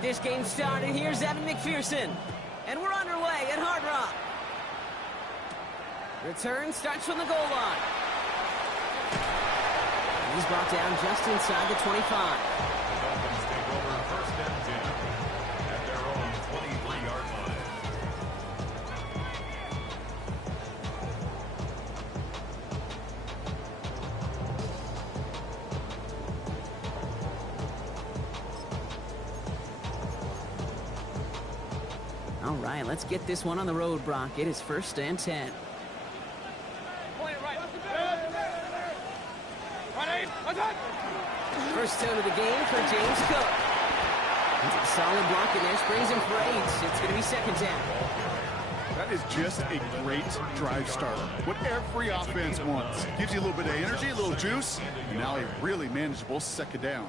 get this game started. Here's Evan McPherson. And we're underway at Hard Rock. Return starts from the goal line. He's brought down just inside the 25. Dolphins take over first and 10 at their own 23-yard line. All right, let's get this one on the road, Brock. It is first and 10. First out of the game for James Cook. A solid block in there, springs him for 8. It's going to be second down. That is just a great drive starter. What every offense wants. Gives you a little bit of energy, a little juice, and now a really manageable second down.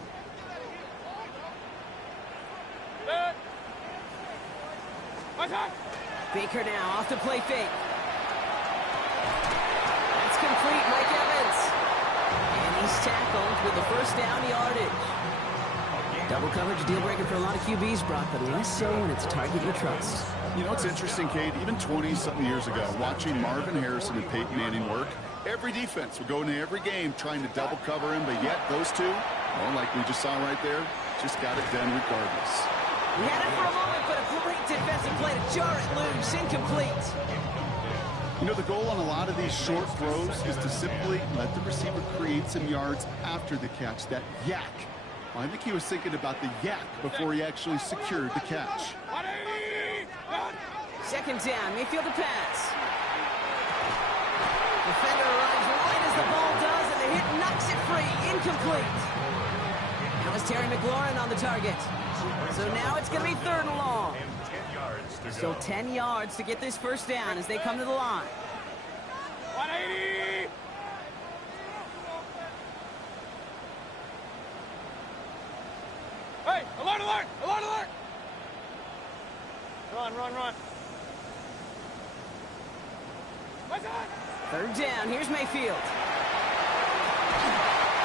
Baker now off the play fake. That's complete, Mike Evans. And he's tackled with the first down yardage. Double coverage deal breaker for a lot of QBs, Brock, but less so when it's a target you trust. You know, it's interesting, Kate, even 20-something years ago, watching Marvin Harrison and Peyton Manning work, every defense would go into every game trying to double cover him, but yet those two, well, like we just saw right there, just got it done regardless. We had it for a moment, but a great defensive play to jar it loose. Incomplete. You know, the goal on a lot of these short throws is to simply let the receiver create some yards after the catch, that yak. Well, I think he was thinking about the yak before he actually secured the catch. Second down, Mayfield to pass. Defender arrives right as the ball does, and the hit knocks it free. Incomplete. That was Terry McLaurin on the target. So now it's going to be third and long. So 10 yards to get this first down as they come to the line. 180! Hey, alert, alert, alert, alert! Run, run, run. Third down, here's Mayfield.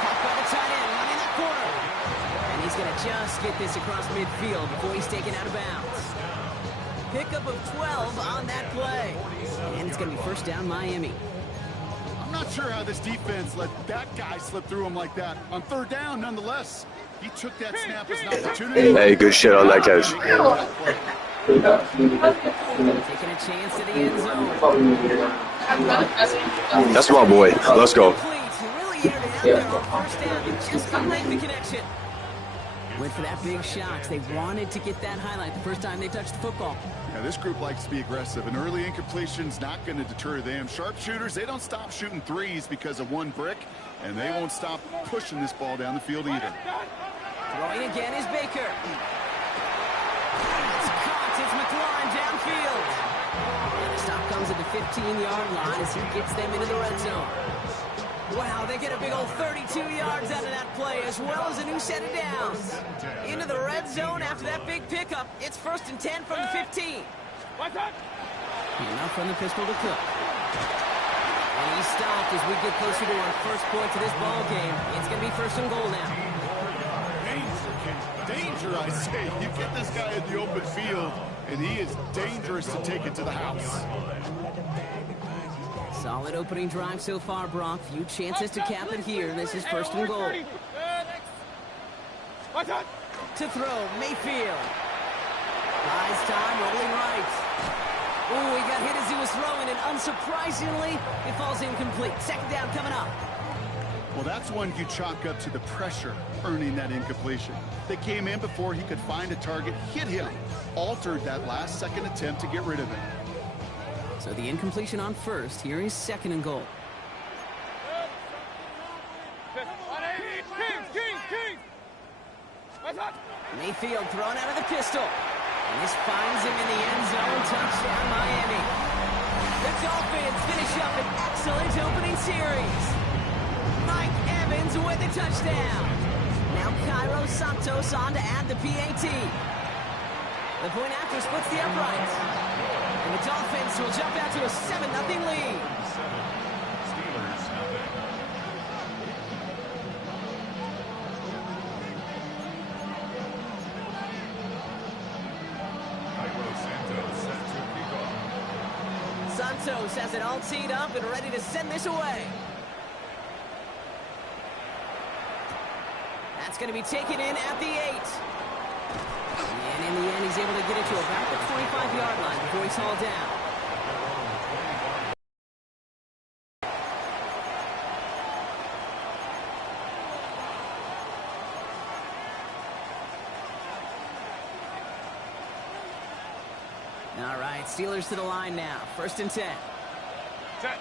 Caught by the tight end, running that corner. And he's going to just get this across midfield before he's taken out of bounds. Pickup of 12 on that play. And it's going to be first down Miami. I'm not sure how this defense let that guy slip through him like that. On third down, nonetheless, he took that snap as an opportunity. Hey, good shit on that catch. Taking a chance to the end zone. That's my boy. Let's go. Really aired it out there on first down. Just couldn't make the connection. Went for that big shot. They wanted to get that highlight the first time they touched the football. Yeah, this group likes to be aggressive. An early incompletion's not going to deter them. Sharpshooters, they don't stop shooting threes because of one brick, and they won't stop pushing this ball down the field either. Throwing again is Baker. It's caught. It's McLaurin downfield. And the stop comes at the 15-yard line as he gets them into the red zone. Wow, they get a big old 32 yards out of that play, as well as a new set of downs. Into the red zone after that big pickup. It's first and 10 from the 15. And now from the pistol to Cook. And he's stopped as we get closer to our first point to this ball game. It's going to be first and goal now. Danger, I say. You get this guy in the open field, and he is dangerous to take it to the house. Solid opening drive so far, Brock. Few chances to cap it here. This is first and goal. To throw, Mayfield. Buys time, rolling right. Ooh, he got hit as he was throwing, and unsurprisingly, it falls incomplete. Second down coming up. Well, that's one you chalk up to the pressure earning that incompletion. They came in before he could find a target, hit him, altered that last-second attempt to get rid of it. So the incompletion on first. Here is second and goal. Mayfield thrown out of the pistol. And this finds him in the end zone. Touchdown, Miami. The Dolphins finish up an excellent opening series. Mike Evans with the touchdown. Now Cairo Santos on to add the PAT. The point after splits the uprights. And the Dolphins will jump out to a 7-0 lead. Steelers nothing. Santos has it all teed up and ready to send this away. That's going to be taken in at the 8. And in the end, he's able to get it to about the 25-yard line before he's hauled down. All right, Steelers to the line now. 1st and 10. Set.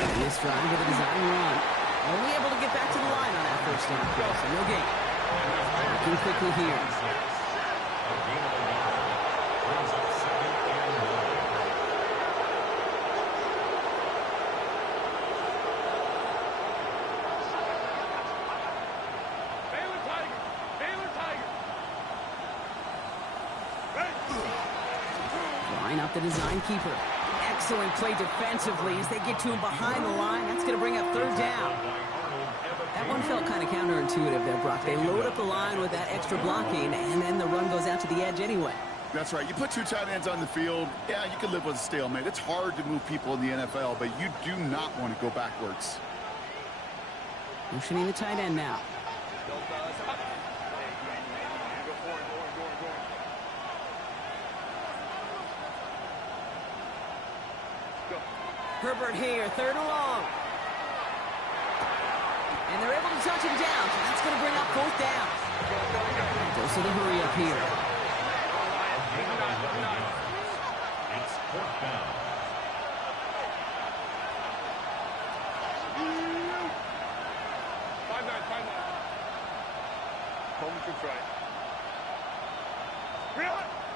And this drive with a design run. Only able to get back to the line on that 1st down. So no gain. Working quickly here. Line up the design keeper. Excellent play defensively as they get to him behind the line. That's going to bring up 3rd down. That one felt kind of counterintuitive there, Brock. They load up the line with that extra blocking, and then the run goes out to the edge anyway. That's right. You put 2 tight ends on the field, yeah, you can live with a stalemate. It's hard to move people in the NFL, but you do not want to go backwards. Motioning the tight end now. Herbert here, 3rd and long. And they're able to touch him down, so that's going to bring up 4th down. Goes to the hurry up here. It's 4th down.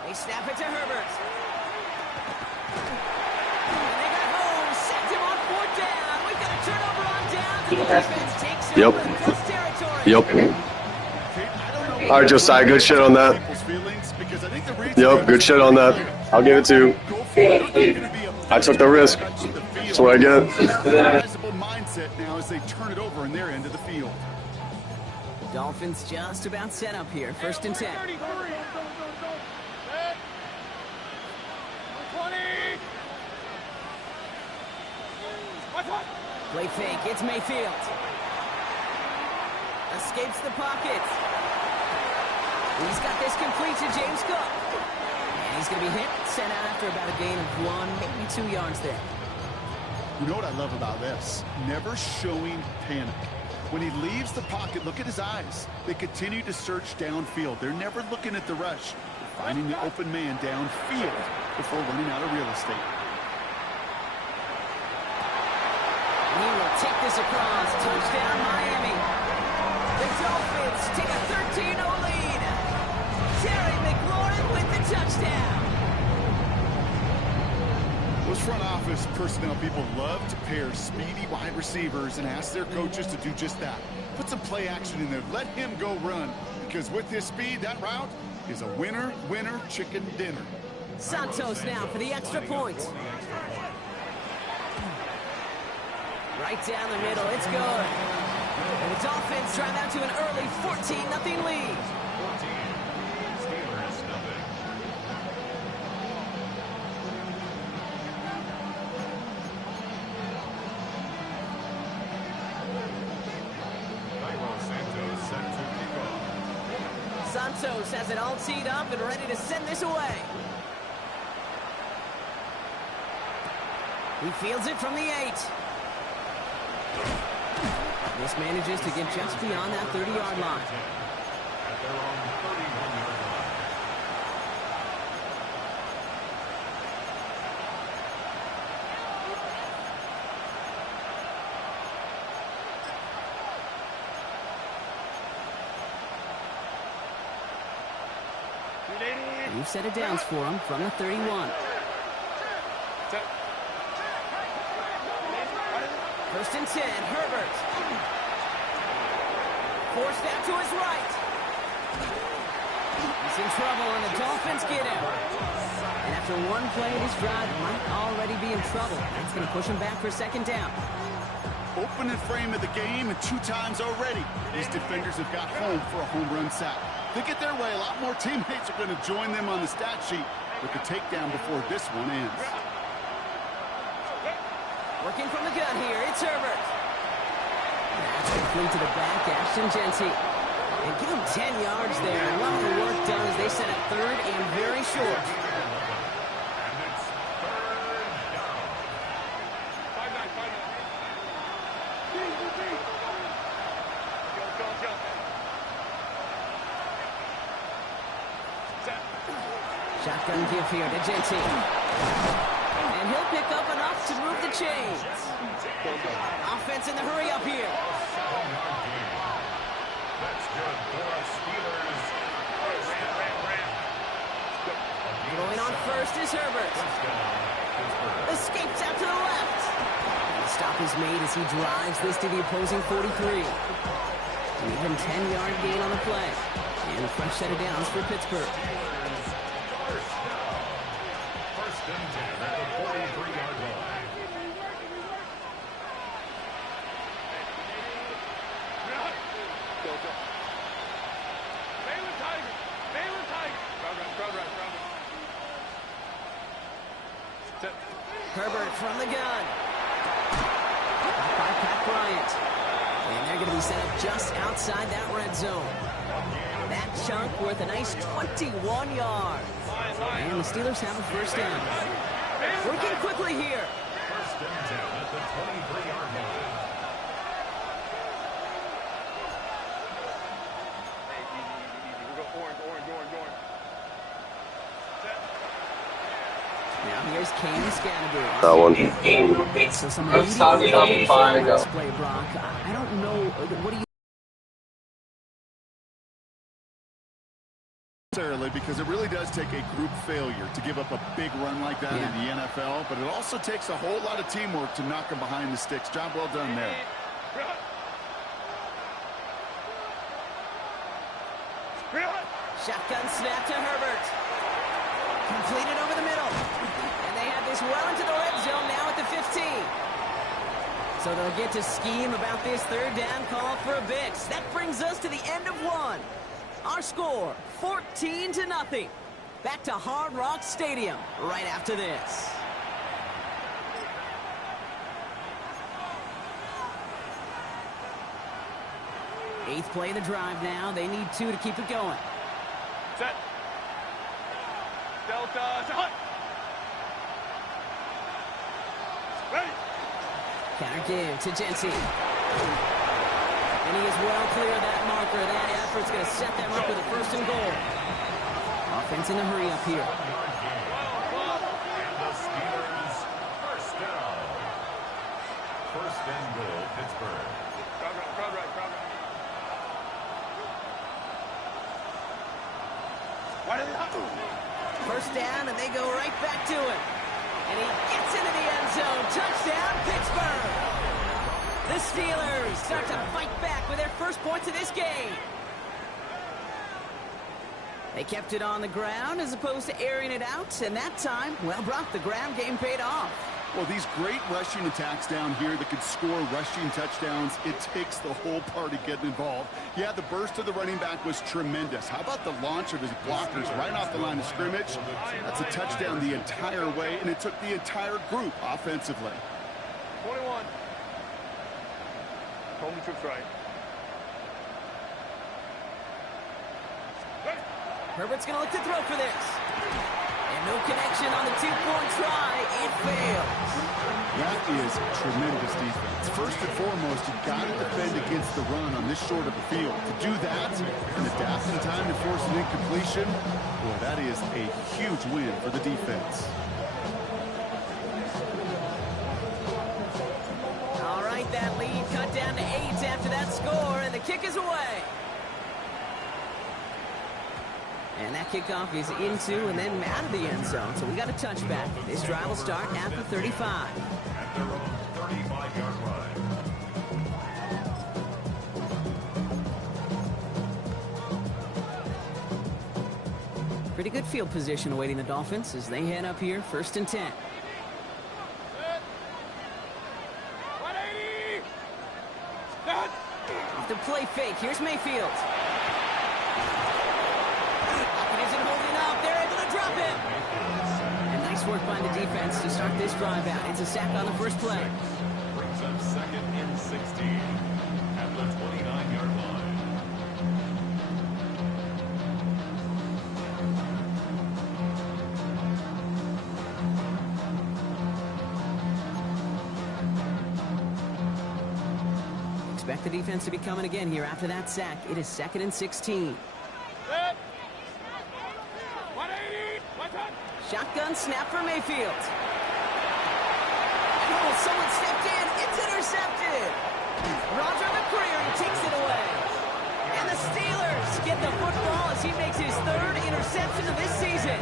They snap it to Herbert. And they got home, sent him on 4th down. We've got a turnover on down. The defense takes over in close territory. All right, Josiah, good shit on that. Yep, good shit on that. I'll give it to you. I took the risk. That's what I get. Mindset now as they turn it over in their end of the field. Dolphins just about set up here. 1st and 10. Play fake. It's Mayfield. Escapes the pocket. He's got this complete to James Cook. And he's going to be hit, sent out after about a gain of 1, maybe 2 yards there. You know what I love about this? Never showing panic. When he leaves the pocket, look at his eyes. They continue to search downfield. They're never looking at the rush. They're finding the open man downfield before running out of real estate. He will take this across. Touchdown, Miami. The Dolphins take a 13-0 lead. Terry McLaurin with the touchdown. Those front office personnel people love to pair speedy wide receivers and ask their coaches to do just that. Put some play action in there. Let him go run. Because with his speed, that route is a winner, winner, chicken dinner. Santos now for the extra point. Right down the middle, it's good. And the Dolphins drive out to an early 14-0 lead. 14. Steelers nothing. Santos set to kick off. Santos has it all teed up and ready to send this away. He fields it from the 8. This manages to get just beyond that 30-yard line. At their own 31-yard line. You've set it downs for him from the 31. 1st and 10, Herbert. Forced out to his right. He's in trouble, and the Dolphins get him. And after one play, this drive might already be in trouble. That's going to push him back for 2nd down. Opening frame of the game, and 2 times already, these defenders have got home for a home run sack. They get their way, a lot more teammates are going to join them on the stat sheet with the takedown before this one ends. Working from the gun here, it's Herbert. That's complete to the back, Ashton Genty. And give him 10 yards there. A lot of the work done as they set up third and very short. Shotgun give here to Genty. And he'll pick up enough to move the chains. Offense in the hurry up here. That's good for Steelers. Going on first is Herbert. Escapes out to the left. The stop is made as he drives this to the opposing 43. An even 10-yard gain on the play. And a fresh set of downs for Pittsburgh. First and 10 at the 43-yard line. Herbert from the gun. Caught by Pat Bryant. And they're going to be set up just outside that red zone. That chunk worth a nice 21 yards. And the Steelers have a first down. Working quickly here. First and 10 at the 23-yard line. Now here's Kane Scannable. That one. So some Let's talk about the fire go. play, Brock. I don't know. What do you? Because it really does take a group failure to give up a big run like that in the NFL, but it also takes a whole lot of teamwork to knock them behind the sticks. Job well done there. Shotgun snap to Herbert. Completed over the middle. And they have this well into the red zone now at the 15. So they'll get to scheme about this third down call for a bit. That brings us to the end of one. Our score, 14-0. Back to Hard Rock Stadium right after this. Eighth play of the drive now. They need 2 to keep it going. Set. Delta. Hut. Ready. Counter give to Genty. And he is well clear of that marker. That effort's going to set them up with a first and goal. Offense in a hurry up here. And the Steelers first down. First and goal, Pittsburgh. Crowd right. Why did they First down, and they go right back to it. And he gets into the end zone. Touchdown, Pittsburgh! The Steelers start to fight back with their first points of this game. They kept it on the ground as opposed to airing it out, and that time, well, Brock, the ground game paid off. Well, these great rushing attacks down here that could score rushing touchdowns, it takes the whole party getting involved. Yeah, the burst of the running back was tremendous. How about the launch of his blockers right off the line of scrimmage? That's a touchdown the entire way, and it took the entire group offensively. 21. Home troops right. Herbert's going to look to throw for this. And no connection on the 2-point try. It fails. That is tremendous defense. First and foremost, you've got to defend against the run on this short of the field. To do that and adapt in time to force an incompletion, boy, that is a huge win for the defense. All right, that lead cut down to 8 after that score, and the kick is away. And that kickoff is into and then out of the end zone. So we got a touchback. This drive will start at the 35. At their own 35-yard line. Pretty good field position awaiting the Dolphins as they head up here, 1st and 10. 180. fake. Here's Mayfield. It isn't holding up. They're able to drop it. And nice work by the defense to start this drive out. It's a sack on the first play. Brings up 2nd and 16 at the 29-yard line. Expect the defense to be coming again here after that sack. It is 2nd and 16. Shotgun snap for Mayfield. Oh, someone stepped in. It's intercepted. Roger McCreary takes it away. And the Steelers get the football as he makes his 3rd interception of this season.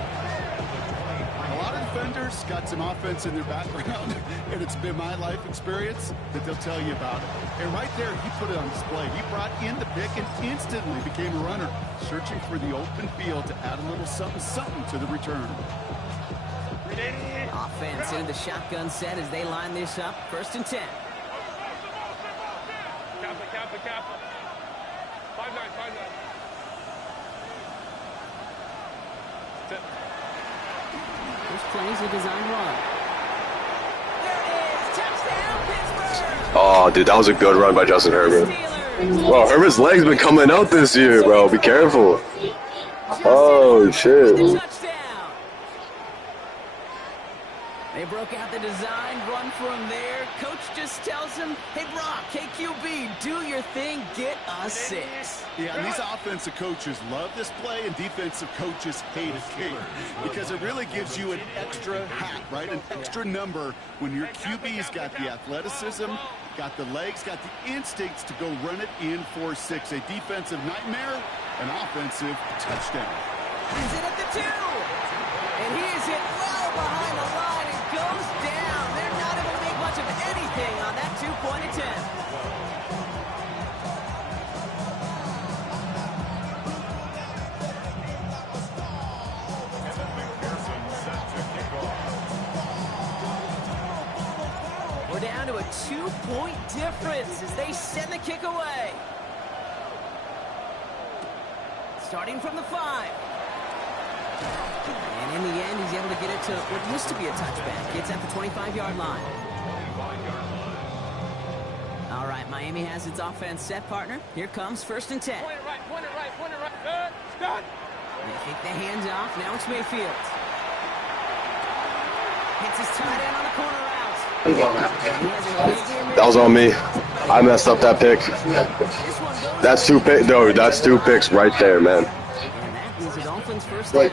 A lot of defenders got some offense in their background, and it's been my life experience that they'll tell you about it. And right there, he put it on display. He brought in the pick and instantly became a runner, searching for the open field to add a little something to the return. Offense into the shotgun set as they line this up. 1st and 10. Kappa. 5-9. First play is a design run. There it is. Touchdown, Pittsburgh. Oh, dude, that was a good run by Justin Herbert. Steelers. Bro, Herbert's legs been coming out this year, bro. Be careful. Oh, shit. Touchdown. They broke out the design run from there. Coach just tells him, hey, Brock, KQB, do your thing, get a 6. Yeah, and these offensive coaches love this play, and defensive coaches hate it because it really gives you an extra hat, right? An extra number when your QB's got the athleticism, got the legs, got the instincts to go run it in for 6. A defensive nightmare, an offensive touchdown. He's in at the 2. And he is hit well behind the line and goes down. They're not able to make much of anything on that 2-point attempt. We're down to a 2-point difference as they send the kick away. Starting from the 5. And in the end, he's able to get it to what used to be a touchback. It's at the 25-yard line. All right, Miami has its offense set, partner. Here comes 1st and 10. Point it right. Good. Start. They take the hands off. Now it's Mayfield. Hits his tight end on the corner route. That was on me. I messed up that pick. That's 2 picks. No, that's 2 picks right there, man. And that is the Dolphins' first down.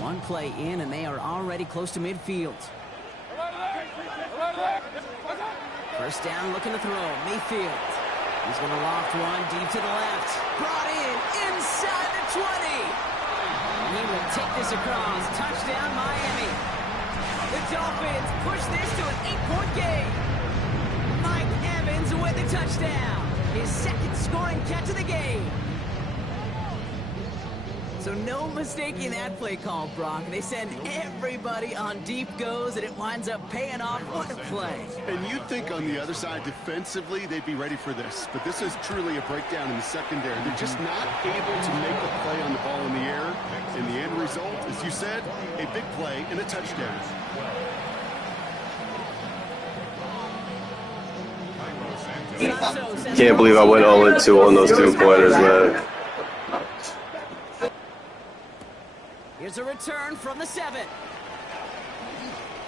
One play in, and they are already close to midfield. First down, looking to throw. Mayfield. He's going to loft one deep to the left. Brought in inside the 20. He will take this across. Touchdown, Miami. The Dolphins push this to an 8-point game. Mike Evans with the touchdown. His 2nd scoring catch of the game. So no mistaking that play call, Brock. They send everybody on deep goes, and it winds up paying off. What a play. And you'd think on the other side, defensively, they'd be ready for this. But this is truly a breakdown in the secondary. They're just not able to make a play on the ball in the air. And the end result, as you said, a big play and a touchdown. Can't believe I went 0-2 on those 2-pointers, man. Here's a return from the 7.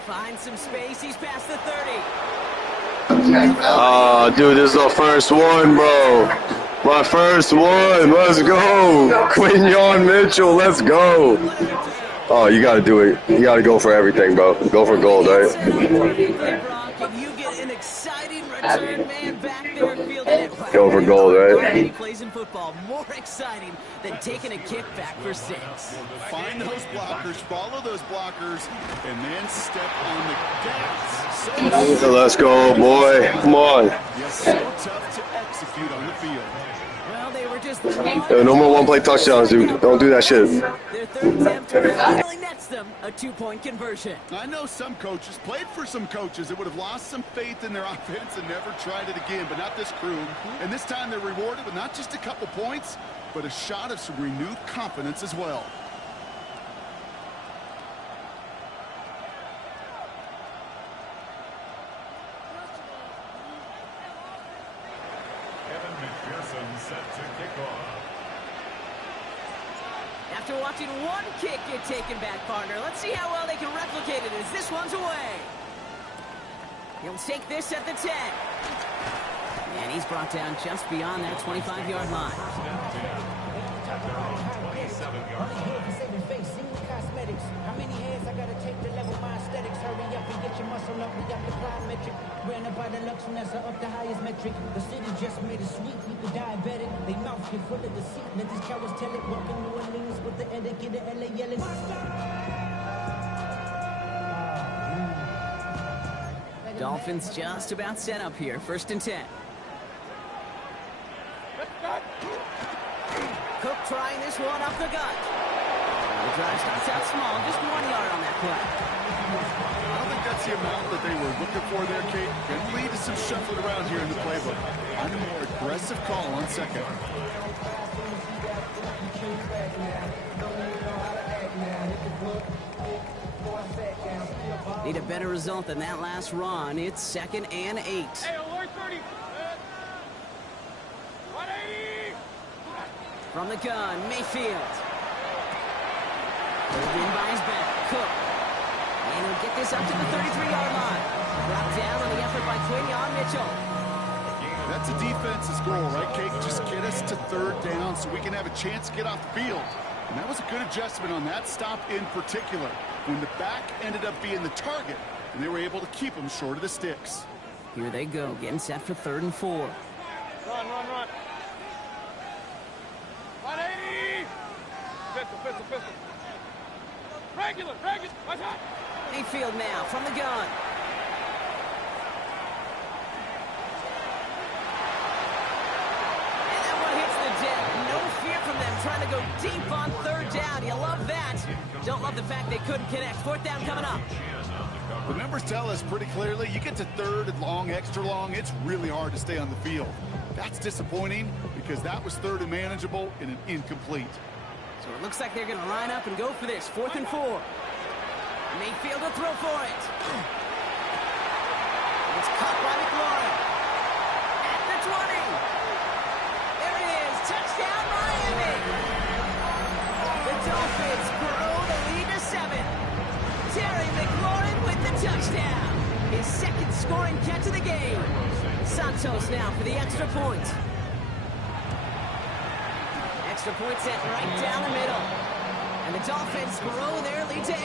Finds some space. He's past the 30. Oh, dude, this is the first one, bro. My first one. Let's go. Quinyon Mitchell, let's go. Oh, you got to do it. You got to go for everything, bro. Go for gold, right? Can you get an exciting return man back there fielding it? Go for gold, right? He plays in football. More exciting than taking a kick back for 6. Find those blockers, follow those blockers, and then step on the gas. Let's go, boy. Come on. Yes, so tough to execute on the field. Well, they were just No more one-play touchdowns, dude. Don't do that shit. their third attempt finally nets them a 2-point conversion. I know some coaches, played for some coaches that would have lost some faith in their offense and never tried it again, but not this crew. And this time they're rewarded with not just a couple points, but a shot of some renewed confidence as well. Set to kick off. After watching one kick get taken back, partner, let's see how well they can replicate it as this one's away. He'll take this at the 10. And he's brought down just beyond that 25-yard line. How many hands I gotta take to level my aesthetics? Hurry up and get your muscle up. We got the plyometric. Ran up by the Lux when that's up the highest metric. The city just made it sweet. People diabetic. They mouth get full of deceit. Let these cowards tell it. Walking New Orleans with the etiquette of LA yelling. Dolphins just about set up here. 1st and 10. Cook trying this one up the gut. The drive starts out small, just 1 yard on that play. I don't think that's the amount that they were looking for there, Kate. Can lead to some shuffling around here in the playbook. And a more aggressive call on 2nd. Need a better result than that last run. It's 2nd and 8. Hey, alert 30. 180. From the gun, Mayfield. Pulled in by his back, Cook. And he'll get this up to the 33-yard line. Brought down on the effort by Quinyon Mitchell. That's a defense's goal, right, Kate? Just get us to 3rd down so we can have a chance to get off the field. And that was a good adjustment on that stop in particular, when the back ended up being the target, and they were able to keep him short of the sticks. Here they go, getting set for 3rd and 4. Run. 180. Pistol. Regular. Watch out. Mayfield now from the gun. And that one hits the deck. No fear from them trying to go deep on 3rd down. You love that. Don't love the fact they couldn't connect. 4th down coming up. The numbers tell us pretty clearly, you get to 3rd and long, extra long, it's really hard to stay on the field. That's disappointing because that was 3rd and manageable and an incomplete. So it looks like they're going to line up and go for this. 4th and 4. Mayfield will throw for it. It's caught by McLaurin. At the 20. There it is. Touchdown, Miami. The Dolphins grow the lead to 7. Terry McLaurin with the touchdown. His 2nd scoring catch of the game. Santos now for the extra point. Extra point set right down the middle. And the Dolphins grow their lead to 8.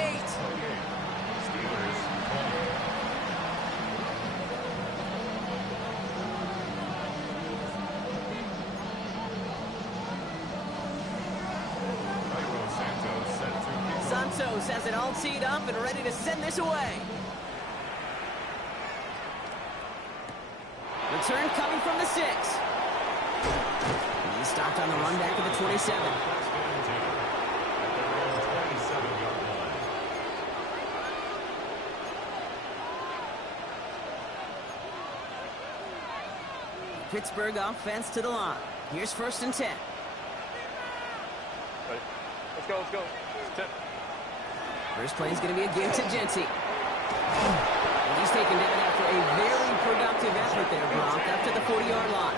Santos has it all teed up and ready to send this away. Return coming from the 6. He stopped on the run back of the 27. Pittsburgh offense to the line. Here's 1st and 10. Let's go. 10. First play is going to be a give to Genty. And he's taken down after a very productive effort there, Brock, up to the 40-yard line.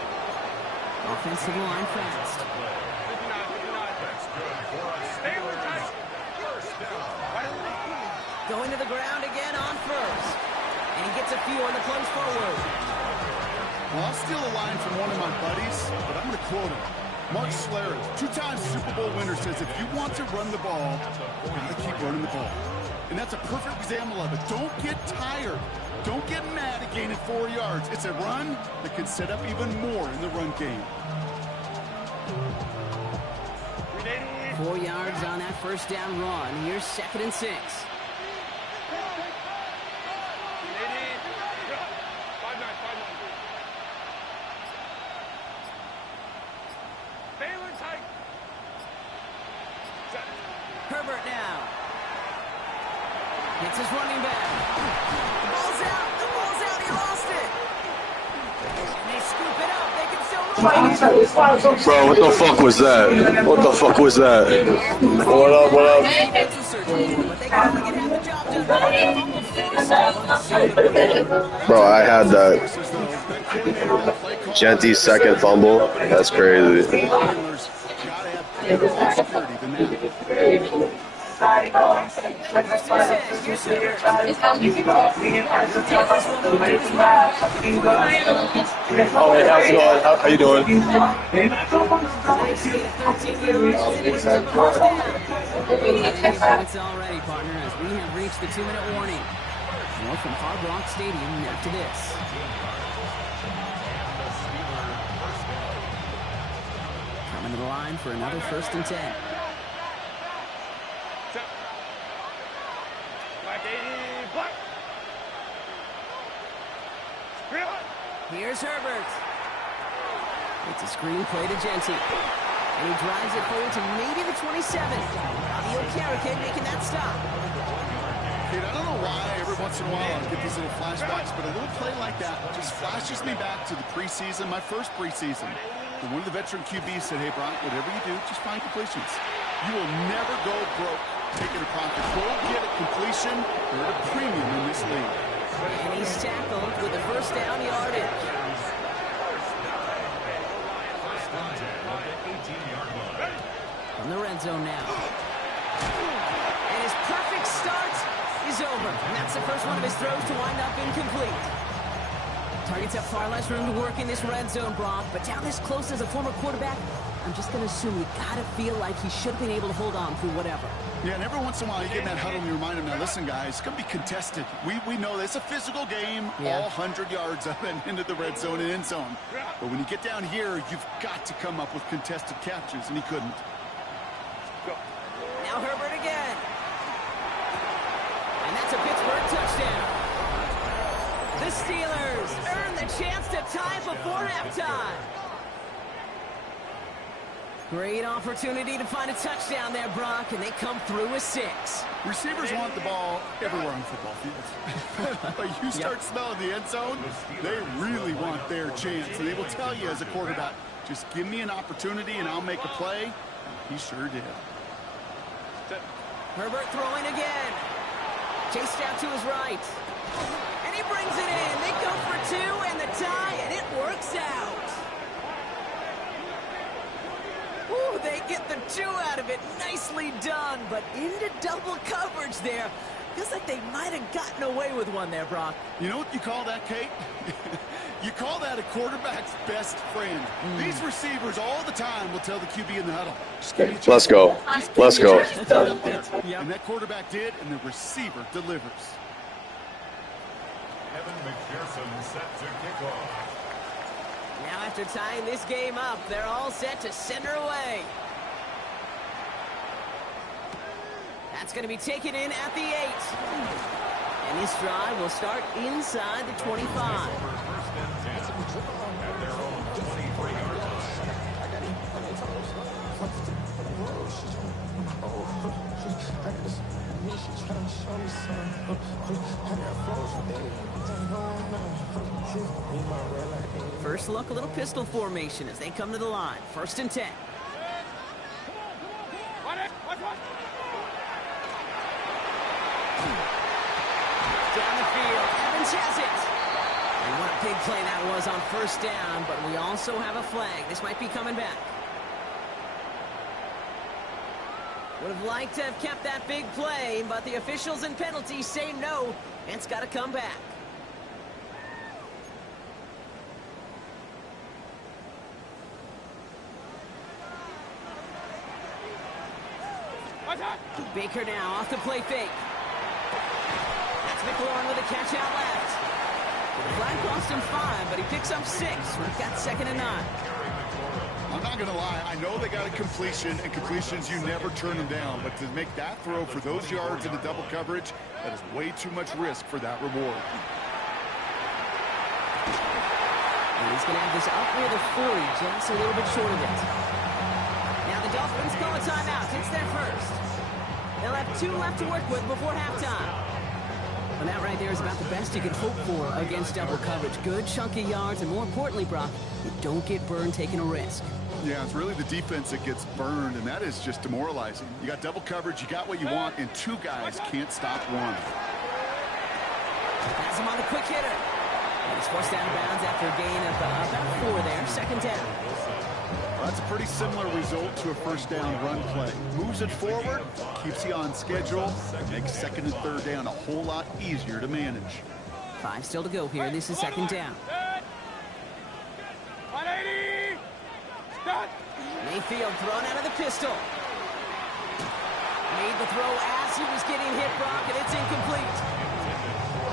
Offensive line fast. 59. Stay with tight. Going to the ground again on 1st. And he gets a few on the plunge forward. Well, I'll steal a line from one of my buddies, but I'm going to quote him. Mark Schlereth, 2-time Super Bowl winner, says if you want to run the ball, you got to keep running the ball. And that's a perfect example of it. Don't get tired. Don't get mad at gaining 4 yards. It's a run that can set up even more in the run game. 4 yards on that 1st down run. Here's 2nd and 6. Taylor tight. Set. Herbert now. It's his running back. The ball's out. The ball's out. He lost it. And they scoop it up. They can still run it. Bro, what the fuck was that? What the fuck was that? What up, what up? But they can only get half the job done. Fumble force. Bro, I had that. Genty's second fumble. That's crazy. Oh, hey, how's it going? How you doing? It's already, partner, as we have reached the 2-minute warning. More from Hard Rock Stadium after this. Coming to the line for another 1st and 10. Black 80, black. Here's Herbert. It's a screen play to Genty. And he drives it forward to maybe the 27. Fabio Carrican making that stop. Dude, I don't know why every once in a while I get these little flashbacks, but a little play like that just flashes me back to the preseason, my first preseason. And one of the veteran QBs said, hey, Brock, whatever you do, just find completions. You will never go broke taking a profit. Go get a completion. You're at a premium in this league. And he's tackled with the 1st down yardage. From the red zone now. And his perfect start is over. And that's the first one of his throws to wind up incomplete. Targets have far less room to work in this red zone, Brock. But down this close as a former quarterback, I'm just going to assume you got to feel like he should have been able to hold on through whatever. Yeah, and every once in a while you get in that huddle and you remind him, now listen, guys, it's going to be contested. We know this. It's a physical game, all 100 yards up and into the red zone and end zone. But when you get down here, you've got to come up with contested catches, and he couldn't. Now Herbert again. And that's a Pittsburgh touchdown. The Steelers earn the chance to tie before halftime. Great opportunity to find a touchdown there, Brock, and they come through with 6. Receivers want the ball everywhere on football fields. But you start smelling the end zone, they really want their chance. And they will tell you as a quarterback, just give me an opportunity and I'll make a play. He sure did. Herbert throwing again. Chased out to his right. And he brings it in. They go for 2 and the tie, and it works out. Ooh, they get the 2 out of it. Nicely done, but into double coverage there. Feels like they might have gotten away with one there, Brock. You know what you call that, Kate? You call that a quarterback's best friend. These receivers all the time will tell the QB in the huddle, just give me a chance. Let's go. Let's go. And that quarterback did, and the receiver delivers. Evan McPherson set to kick off. Now after tying this game up, they're all set to send her away. That's going to be taken in at the 8. And this drive will start inside the 25. First and 10 at their own 23-yard line. First look, a little pistol formation as they come to the line. 1st and 10. Down the field, Evans has it. And what a big play that was on 1st down, but we also have a flag. This might be coming back. Would have liked to have kept that big play, but the officials and penalties say no, and it's got to come back. Baker now off the play fake. That's McLaurin with a catch out left. The flag cost him 5, but he picks up 6. We've got 2nd and 9. I'm not going to lie. I know they got a completion, and completions, you never turn them down. But to make that throw for those yards into double coverage, that is way too much risk for that reward. And he's going to have this up near the 40, just a little bit short of it. Dolphins call a timeout. It's their first. They'll have 2 left to work with before halftime. Well, that right there is about the best you can hope for against double coverage. Good chunky yards, and more importantly, Brock, you don't get burned taking a risk. Yeah, it's really the defense that gets burned, and that is just demoralizing. You got double coverage, you got what you want, and 2 guys can't stop one. Pass him on the quick hitter. And he's forced out of bounds after a gain of about 4 there. Second down. Well, that's a pretty similar result to a first down run play. Moves it forward, keeps you on schedule, makes second and third down a whole lot easier to manage. 5 still to go here. This is second down. 180. Stop. Mayfield thrown out of the pistol. Made the throw as he was getting hit, Brock, and it's incomplete.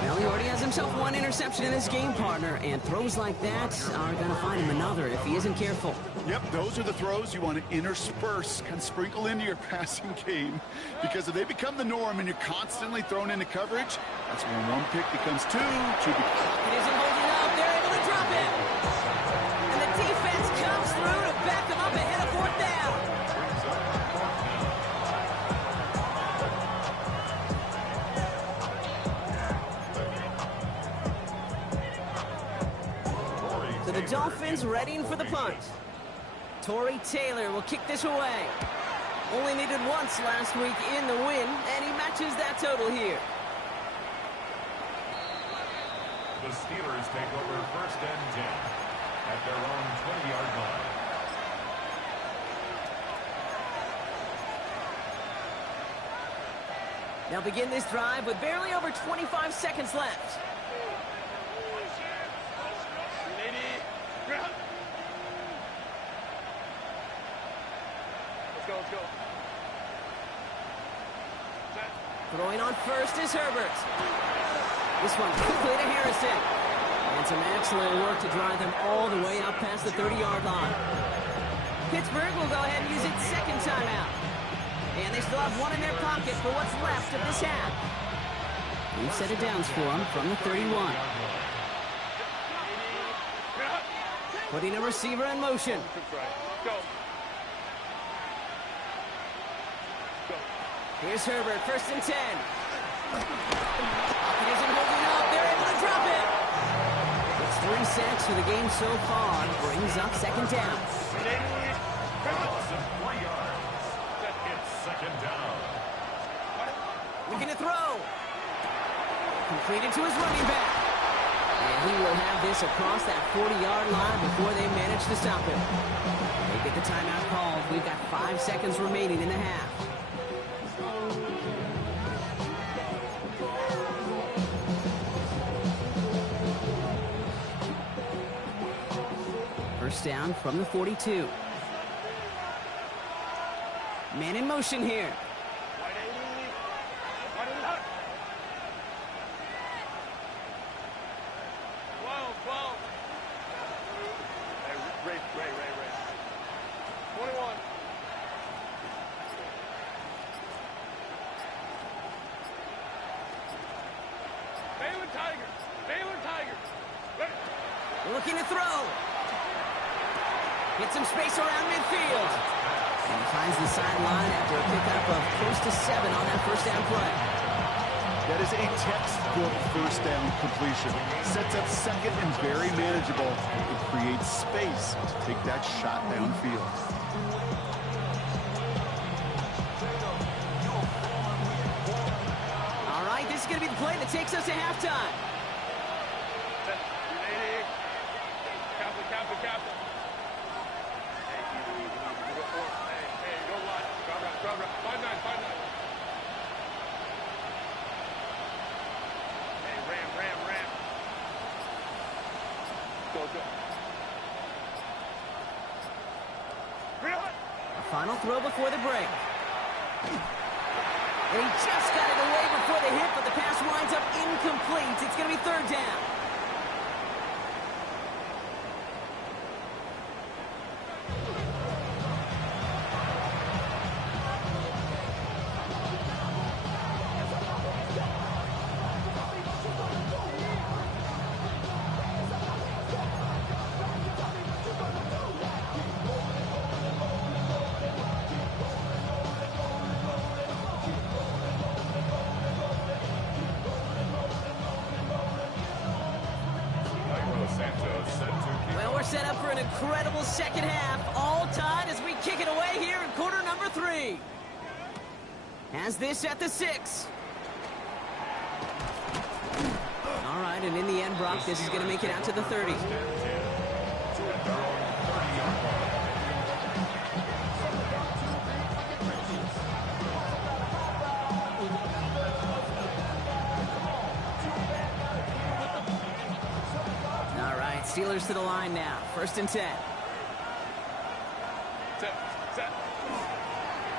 Well, he already has himself 1 interception in his game, partner, and throws like that are going to find him another if he isn't careful. Yep, those are the throws you want to intersperse, kind of sprinkle into your passing game, because if they become the norm and you're constantly thrown into coverage, that's when 1 pick becomes 2, 2 becomes... It isn't holding up. They're able to drop him. And the defense comes through to back them up ahead of 4th down. So the Dolphins readying for the punt. Torrey Taylor will kick this away. Only needed once last week in the win, and he matches that total here. The Steelers take over first and 10 at their own 20-yard line. They'll begin this drive with barely over 25 seconds left. Let's go. Throwing on first is Herbert. This one quickly to Harrison. And some excellent work to drive them all the way out past the 30-yard line. Pittsburgh will go ahead and use its second timeout. And they still have 1 in their pocket for what's left of this half. New set of downs for them from the 31. Putting a receiver in motion. Go. Here's Herbert, first and 10. It isn't holding up. They're able to drop it. It's 3 sacks for the game so far. Brings up second down. Loss of 3 yards. It's second down. Looking to throw. Completed to his running back. And he will have this across that 40-yard line before they manage to stop him. They get the timeout called. We've got 5 seconds remaining in the half. First down from the 42. Man in motion here. Ray. 21. Baylor Tigers. Looking to throw. Get some space around midfield. And he finds the sideline after a pickup of close to 7 on that first down play. That is a textbook first down completion. Sets up second and very manageable. It creates space to take that shot downfield. All right, this is going to be the play that takes us to halftime. Captain. Hey, go line. Drop. 5-9. Ram. Go. A final throw before the break. And he just got it away before the hit, but the pass winds up incomplete. It's going to be third down. second half. All tied as we kick it away here in quarter number 3. Has this at the 6. All right, and in the end, Brock, this is going to make it out to the 30. All right, Steelers to the line now. 1st and 10. Set.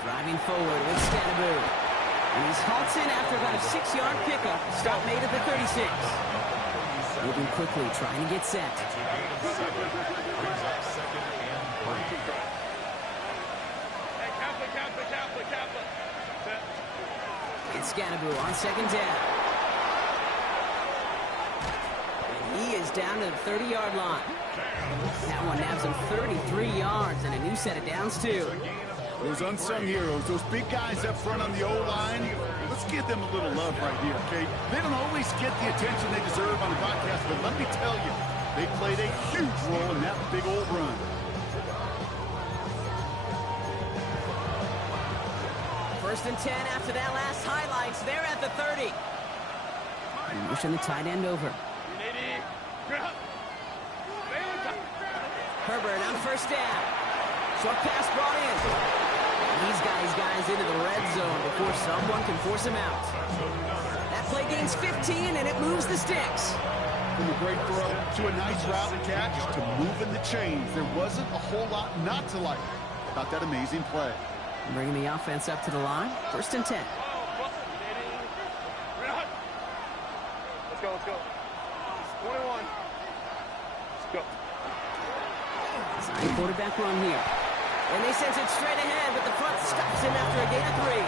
Driving forward with Scatteroo. And he's halted after about a 6-yard pickup. Stop made at the 36. Moving quickly, trying to get set. Hey, Kaplan. Set. It's Scatteroo on 2nd down. And he is down to the 30-yard line. That one nabs him 33 yards and a new set of downs, too. Those unsung heroes, those big guys up front on the O-line, let's give them a little love right here, okay? They don't always get the attention they deserve on the broadcast, but let me tell you, they played a huge role in that big old run. First and 10 after that last highlights. They're at the 30. And pushing the tight end over. Herbert on 1st down. Short pass brought in. He's got his guys into the red zone before someone can force him out. That play gains 15, and it moves the sticks. From a great throw to a nice route and catch to moving the chains. There wasn't a whole lot not to like about that amazing play. Bringing the offense up to the line. 1st and 10. Let's go. 21. Let's go. Sign quarterback run here. And they send it straight ahead, but the front stops him after a gain of 3.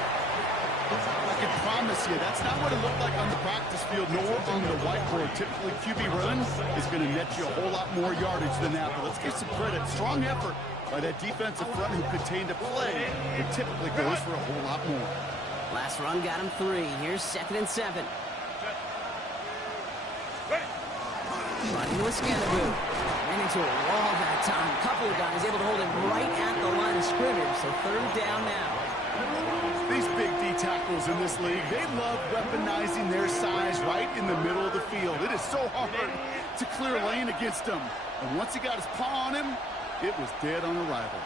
I can promise you, that's not what it looked like on the practice field, nor on the whiteboard. Typically, QB run is going to net you a whole lot more yardage than that. But let's give some credit. Strong effort by that defensive front who contained a play that typically goes for a whole lot more. Last run got him 3. Here's 2nd and 7. Running with Scatteroo. Ran into a wall that time. Couple of guys able to hold him right at the line of scrimmage. So 3rd down now. These big D tackles in this league, they love weaponizing their size right in the middle of the field. It is so hard to clear a lane against them. And once he got his paw on him, it was dead on arrival.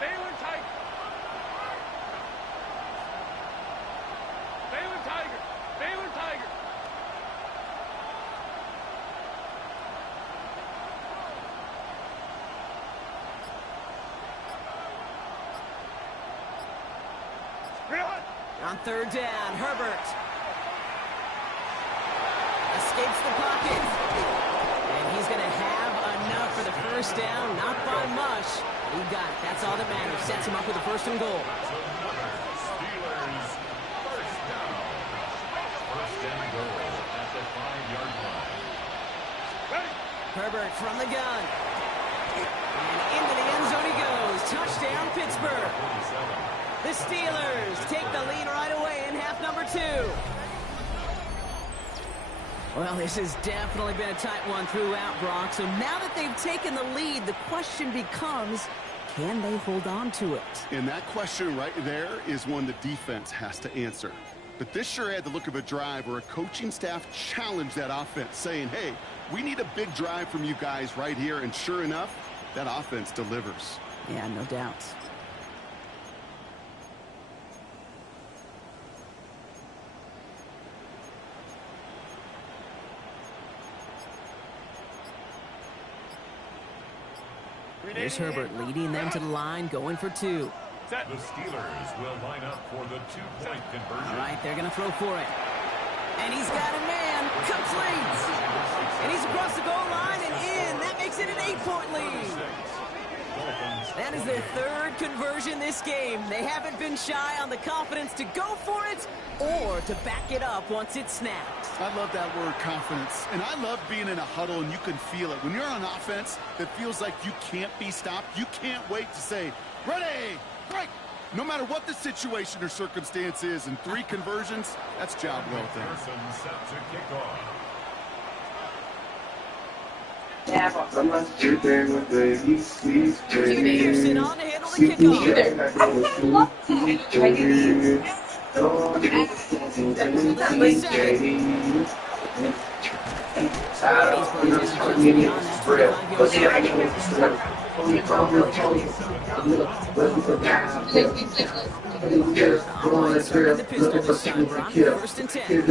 Baylor Tiger. On 3rd down, Herbert escapes the pocket. And he's going to have enough for the 1st down. Not by much. He got it. That's all that matters. Sets him up with a 1st and goal. Steelers, 1st down. 1st and goal at the 5-yard line. Herbert from the gun. And into the end zone he goes. Touchdown, Pittsburgh. The Steelers take the lead right away in half number 2. Well, this has definitely been a tight one throughout, Brock. So now that they've taken the lead, the question becomes, can they hold on to it? And that question right there is one the defense has to answer. But this sure had the look of a drive where a coaching staff challenged that offense, saying, hey, we need a big drive from you guys right here. And sure enough, that offense delivers. Yeah, no doubt. Here's Herbert leading them to the line, going for 2. The Steelers will line up for the 2-point conversion. All right, they're going to throw for it. And he's got a man. Complete. And he's across the goal line and in. That makes it an 8-point lead. That is their 3rd conversion this game. They haven't been shy on the confidence to go for it or to back it up once it's snapped. I love that word, confidence. And I love being in a huddle and you can feel it. When you're on offense, that feels like you can't be stopped. You can't wait to say, ready, break. No matter what the situation or circumstance is, in 3 conversions, that's job well done. Person set to kick off. Pearson on to handle the kickoff. He's brought down just beyond that 25-yard line. Alright, starting the pistol this time, Brock. First and 10.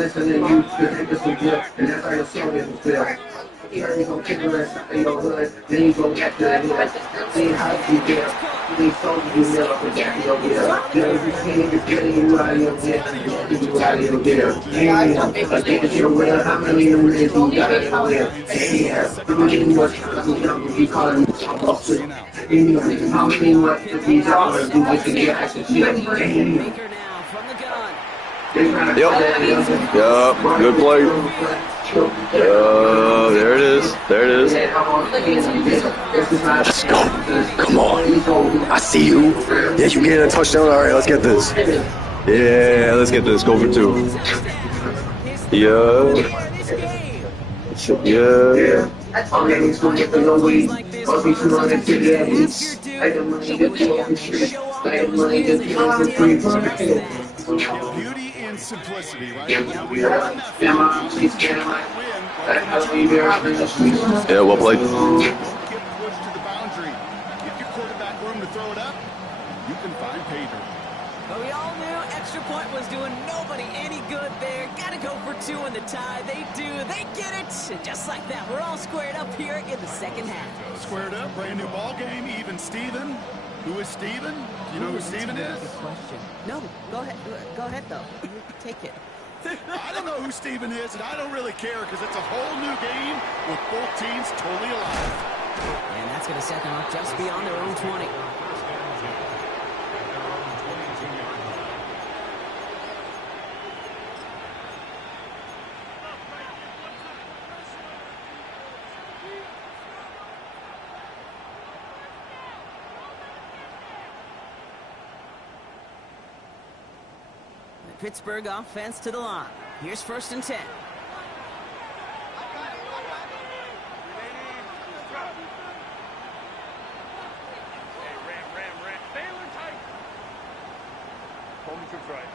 Baker now from the gun. Yep. Good play. There it is. There it is. Let's go. Come on. I see you. Yeah, you getting a touchdown. All right, let's get this. Yeah, let's get this. Go for 2. Yeah. Yeah. Beauty and simplicity, right? Yeah, well played. Don't get pushed to the boundary. Give your quarterback room to throw it up. You can find pay dirt. But we all knew extra point was doing nobody any good there. Gotta go for 2 in the tie. They do. They get it. And just like that, we're all squared up here in the second half. Squared up, brand new ball game, even Steven. Who is Steven? Do you know who Steven is? Good question. No, go ahead. Go ahead, though. You take it. I don't know who Steven is, and I don't really care because it's a whole new game with both teams totally alive. And that's going to set them up just beyond their own 20. Pittsburgh offense to the line. Here's first and 10. Hey, ram. Baylor tight. Hold me troops right.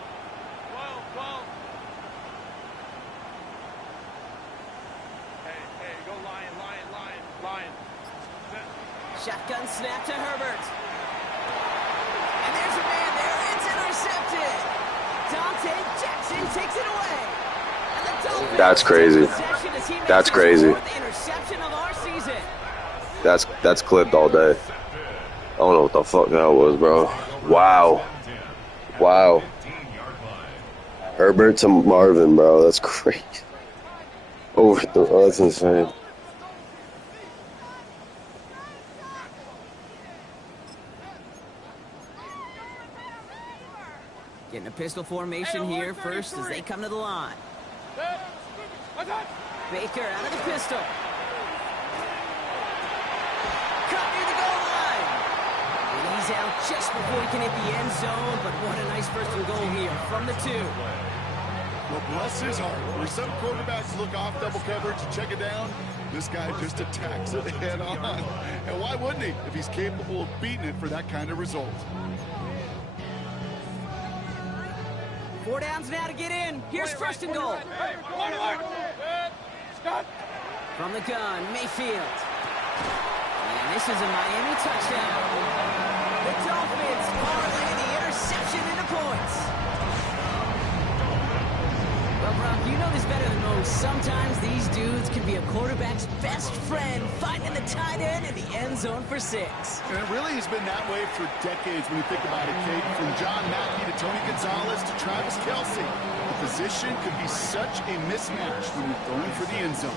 12. Hey, go lion. Shotgun snap to Herbert. And there's a man there. It's intercepted. Dante Jackson takes it away. And the Dolphins That's crazy. That's crazy. Interception of our season. That's clipped all day. I don't know what the fuck that was, bro. Wow. Herbert to Marvin, bro. That's crazy. That's insane. Getting a pistol formation here first as they come to the line. Baker out of the pistol. Cut near the goal line. And he's out just before he can hit the end zone, but what a nice first and goal here from the 2. Well, bless his heart. Where some quarterbacks look off double coverage and check it down, this guy just attacks it head on. And why wouldn't he if he's capable of beating it for that kind of result? 4 downs now to get in. Here's first and goal. From the gun, Mayfield. And this is a Miami touchdown. The Dolphins parlay the interception into points. Well, Brock, you know this better than most. Sometimes these dudes can be a quarterback's best friend, fighting the tight end in the end zone for 6. And it really has been that way for decades when you think about it, Kate. From John Mackey to Tony Gonzalez to Travis Kelce. The position could be such a mismatch when you're throwing for the end zone.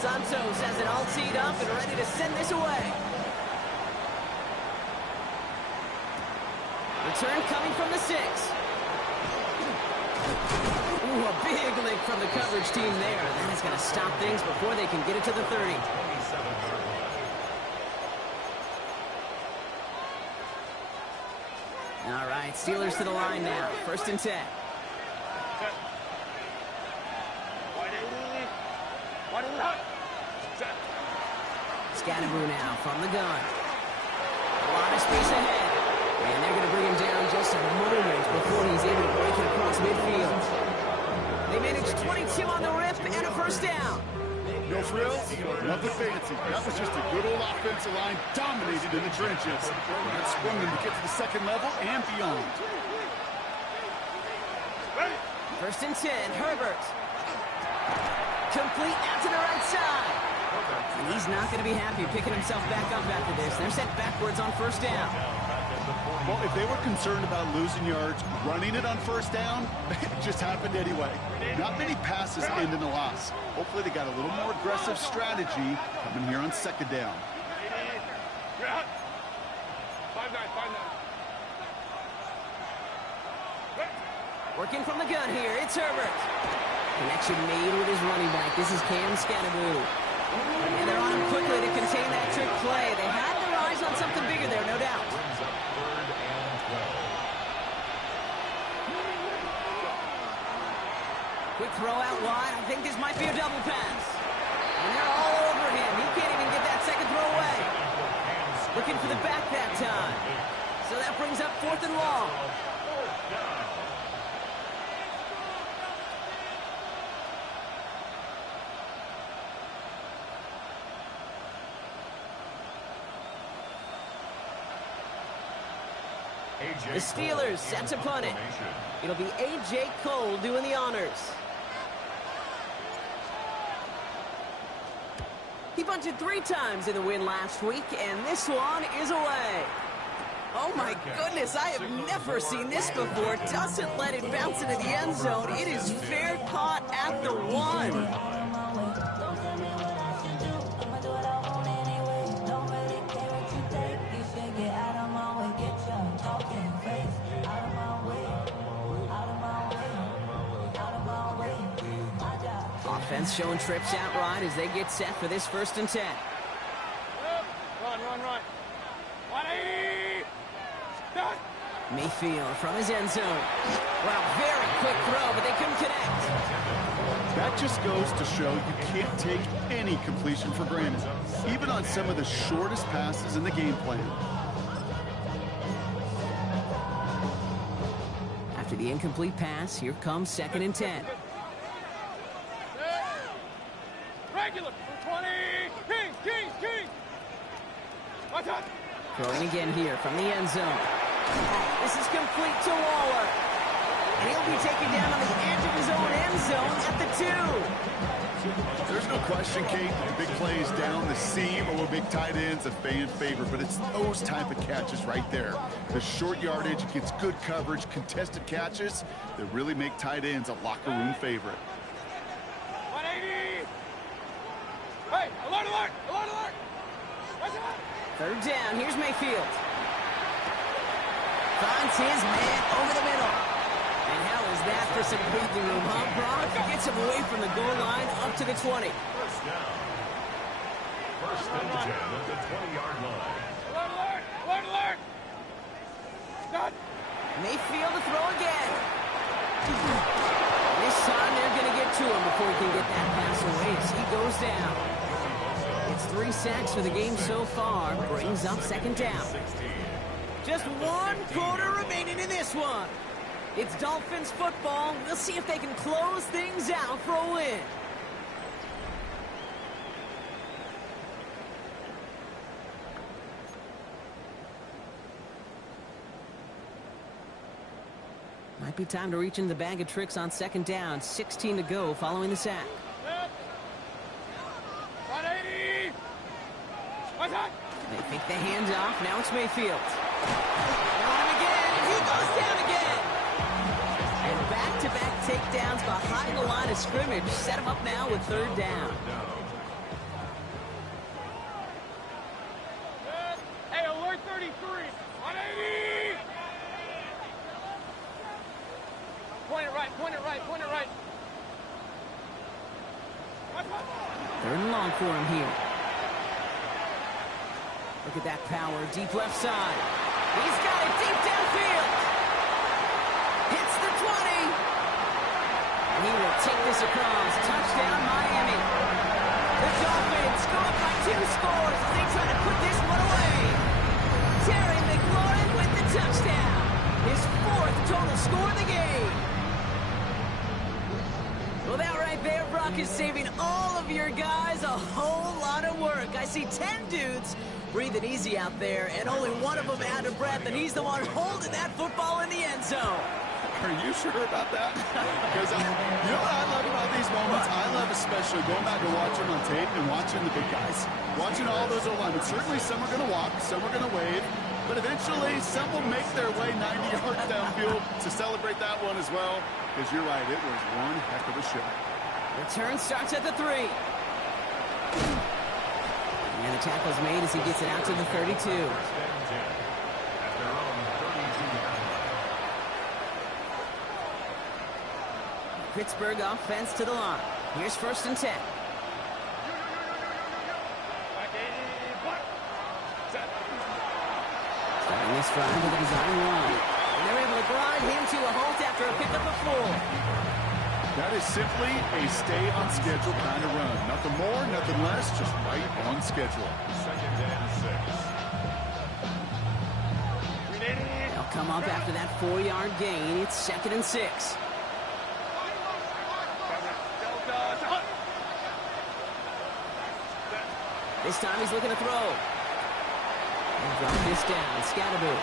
Santos has it all teed up and ready to send this away. Return coming from the 6. Ooh, a big lick from the coverage team there. That is going to stop things before they can get it to the 30. All right, Steelers to the line now. First and 10. Scatteroo now from the gun. A lot of space ahead. And they're going to bring him down just a moment before he's able to break it across midfield. They managed 22 on the rip and a first down. No frills, nothing fancy. That was just a good old offensive line dominated in the trenches. That sprung them to get to the second level and beyond. First and 10, Herbert. Complete out to the right side. And he's not going to be happy picking himself back up after this. They're set backwards on first down. Well, if they were concerned about losing yards, running it on first down, it just happened anyway. Not many passes end in a loss. Hopefully they got a little more aggressive strategy coming here on second down. 5-9. Working from the gun here, it's Herbert. Connection made with his running back. This is Cam Scatteroo. And they're on him quickly to contain that trick play. They had their eyes on something bigger there, no doubt. Quick throw out wide. I think this might be a double pass. And they're all over him. He can't even get that second throw away. Looking for the back that time. So that brings up 4th and long. The Steelers set to punt it. It'll be A.J. Cole doing the honors. He punted 3 times in the win last week, and this one is away. Oh my goodness, I have never seen this before. Doesn't let it bounce into the end zone. It is fair caught at the 1. Offense showing trips out right as they get set for this 1st and 10. Run. 180. Done. Mayfield from his end zone. Well, very quick throw, but they couldn't connect. That just goes to show you can't take any completion for granted, even on some of the shortest passes in the game plan. After the incomplete pass, here comes 2nd and 10. Regular. 20. Kings. Watch out. Throwing again here from the end zone. This is complete to Waller. And he'll be taken down on the edge of his own end zone at the 2. There's no question, Kate, the big plays down the seam or big tight ends, a fan favorite, but it's those type of catches right there. The short yardage against good coverage, contested catches that really make tight ends a locker room favorite. 180. Hey, alert. 3rd down, here's Mayfield. Finds his man over the middle. And how is that for some breathing room, huh, Brock? Gets him away from the goal line up to the 20. First down. 1st and 10 at the 20-yard line. Alert. Done. Mayfield to throw again. This time they're going to get to him before he can get that pass away as he goes down. It's 3 sacks for the game so far. Brings up 2nd down. Just 1 quarter remaining in this one. It's Dolphins football. We'll see if they can close things out for a win. Might be time to reach in the bag of tricks on 2nd down. 16 to go following the sack. 180. Watch out. They fake the handoff. Now it's Mayfield. They're on him again, and he goes down again. And back-to-back takedowns behind the line of scrimmage. Set him up now with 3rd down. Hey, alert 33. 180. Point it right. 3rd and long for him here. Look at that power, deep left side. He's got it deep downfield. Hits the 20. And he will take this across. Touchdown, Miami. The Dolphins go up by 2 scores as they try to put this one away. Terry McLaurin with the touchdown. His 4th total score of the game. Well, that right there, Brock, is saving all of your guys a whole lot of work. I see 10 dudes breathing easy out there, and only one of them out of breath, and he's the one holding that football in the end zone. Are you sure about that? Because you know what I love about these moments? I love especially going back and watching on tape and watching the big guys. Watching all those O-linemen. Certainly some are going to walk, some are going to wave, but eventually some will make their way 90 yards downfield to celebrate that one as well. Because you're right, it was one heck of a show. Return starts at the 3. And the tackle's made as he gets it out to the 32. First and 10 at their own 32-yard line. Pittsburgh offense to the line. Here's 1st and 10. Starting this drive with a design run. And they're able to grind him to a halt after a pickup of 4. That is simply a stay on schedule kind of run. Nothing more, nothing less, just right on schedule. 2nd and 6. They'll come up after that 4-yard gain. It's 2nd and 6. This time he's looking to throw. They'll drop this down. Scatterboo.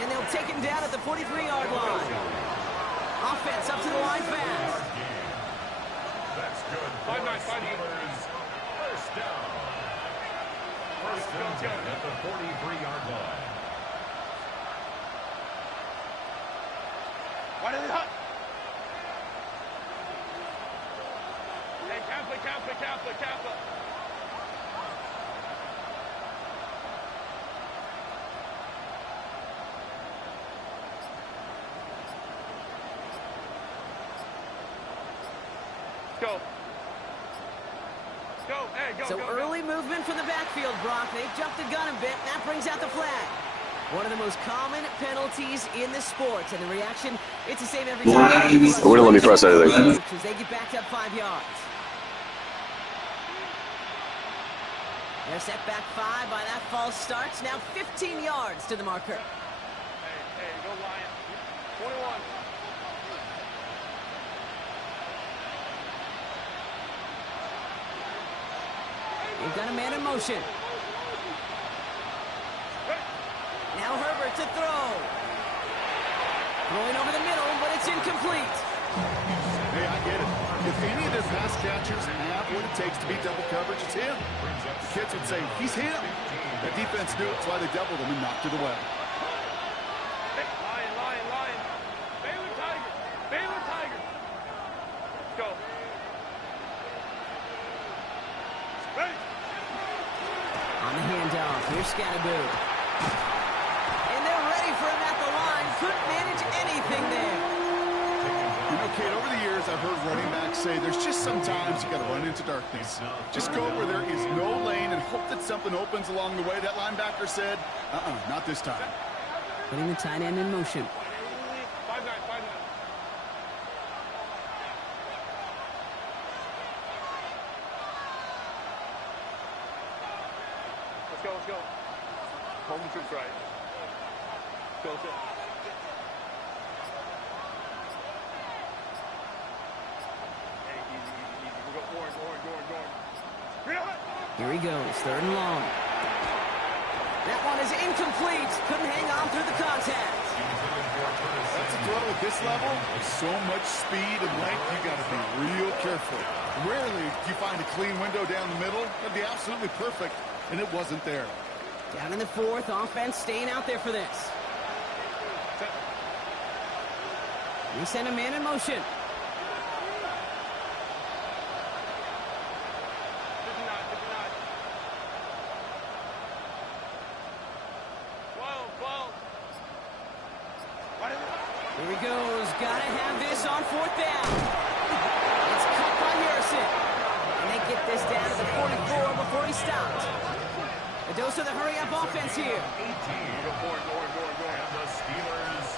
And they'll take him down at the 43-yard line. Offense up to the line fast. That's good. Steelers. First down. First and 10 at the 43-yard line. Why did it hot? Hey, Kappa. Go. Hey, go. So early movement from the backfield, Brock. They've jumped the gun a bit, and that brings out the flag. One of the most common penalties in the sport, and the reaction, it's the same every time. They wouldn't let me press anything. They get backed up 5 yards. They're set back 5 by that false start. Now 15 yards to the marker. Hey, go Lion. 21. They've got a man in motion. Now Herbert to throw. Throwing over the middle, but it's incomplete. Hey, I get it. If any of their pass catchers have what it takes to beat double coverage, it's him. The kids would say, he's him. The defense knew it, that's why they doubled him and knocked it away. Hey, Lion. Baylor Tiger. Let's go. Ready. On the handoff, here's Scatterboo. And they're ready for him at the line. Couldn't manage anything there. You know, Kate, over the years, I've heard running backs say there's just sometimes you got to run into darkness. Just go where there is no lane and hope that something opens along the way. That linebacker said, not this time. Putting the tight end in motion. 5-9. Let's go. Home troops right. Go. Hey, easy. We go orange. Here he goes, 3rd and long. That one is incomplete. Couldn't hang on through the contact. That's a throw at this level. With so much speed and length, you got to be real careful. Rarely do you find a clean window down the middle. That'd be absolutely perfect, and it wasn't there. Down in the 4th, offense staying out there for this. We send a man in motion. 12. Here he goes. Gotta have this on 4th down. It's cut by Harrison. And they get this down to the 44 before he stopped. A dose of the hurry-up offense here. 18. And the Steelers